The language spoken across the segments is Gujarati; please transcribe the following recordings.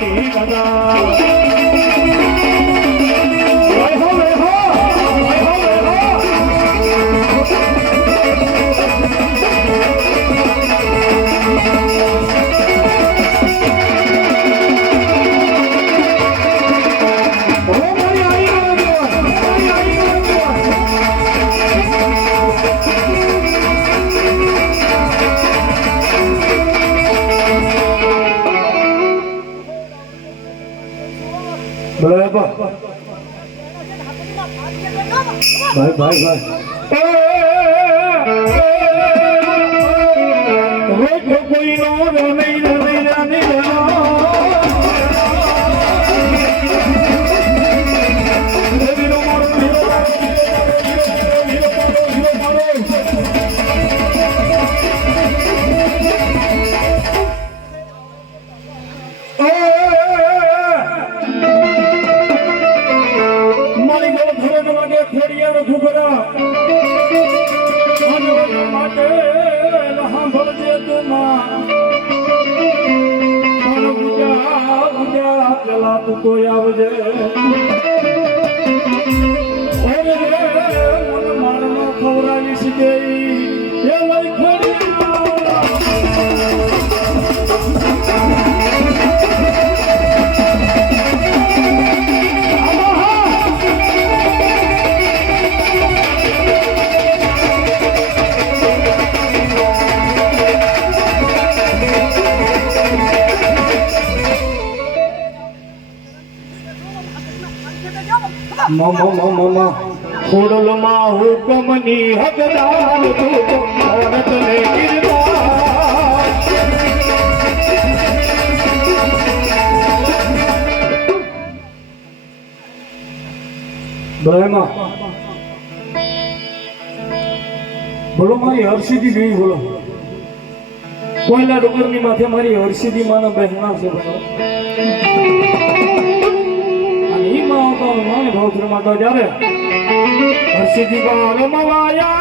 માની કદા ભાઈ ભાઈ ભાઈ કોઈ નો નહીં કોઈ આવજે મને મારનો ખવડાવીશ દે એ લઈ ખોડલમાં હુકમની હકદાર તું તો ભારતને ગિરનાર બોલો મારી હરસિદ્ધિ જોઈ બોલો કોયલા ડુંગરની માથે મારી હરસિદ્ધિ માના બહેના છે બોલો માને ભાવ માતા જ્યારે હરસિદ્ધિ બાર મવાયા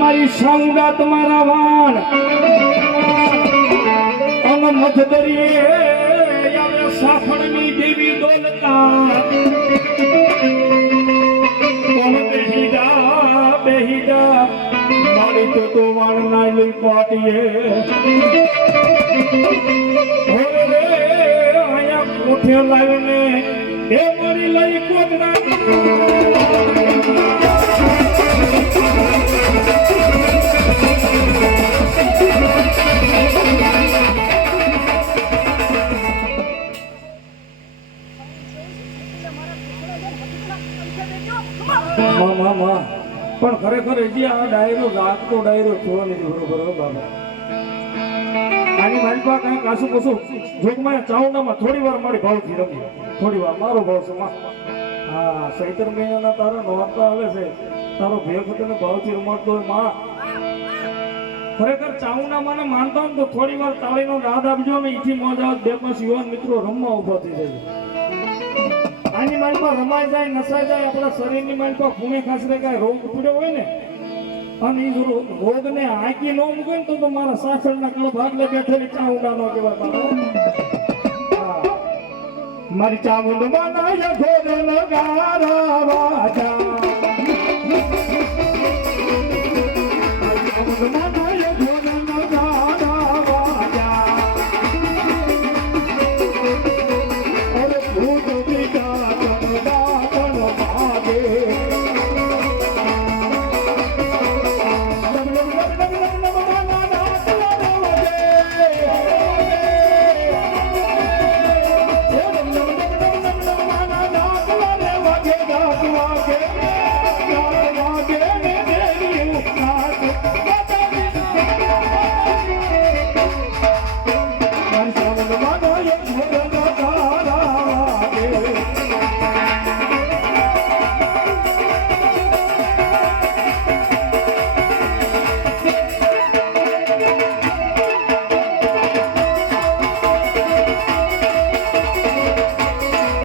મારી સંગાત મારા વાન અંગ મથ દરિયે સાફળની દેવી દોલતા બેહીજા મારી તો વાણ ના લઈ પાટીએ અહીંયા કોઠે લાવીને એ મારી લઈ કોદરા પણ ખરેખર હજી આ ડાયરો રાખતો ડાયરો થયો નથી બરોબર બાબા આની મારી પાસે કઈ કાસું કશું જોગમાં ચાવડામાં થોડી વાર મારી ભાવથી રમી થોડી વાર મારો ભાવ છે હા સૈતર મહિનાના તારા નોરતા આવે છે તારો ભેગ તને ભાવથી રમાડતો હોય માં ખરેખર ચાવડા મને માનતા હોય તો થોડી વાર તાળીનો દાદ આપજો ને ઈથી મોજ આવે બે પાંચ યુવાન મિત્રો રમવા ઉભા થઈ જાય આની મારી પર રમાઈ જાય નસાઈ જાય આપણા શરીરની મારી પર ખૂણે ખાસરે કાંઈ રોગ પડ્યો હોય ને અને એ રોગને આંકી ન મૂકે ને તો મારા સાસરના કળ ભાગલે બેઠેલી ચાઉંડા નો કહેવાય મારી ચામુંડ માં ઘોર નગારા વાજા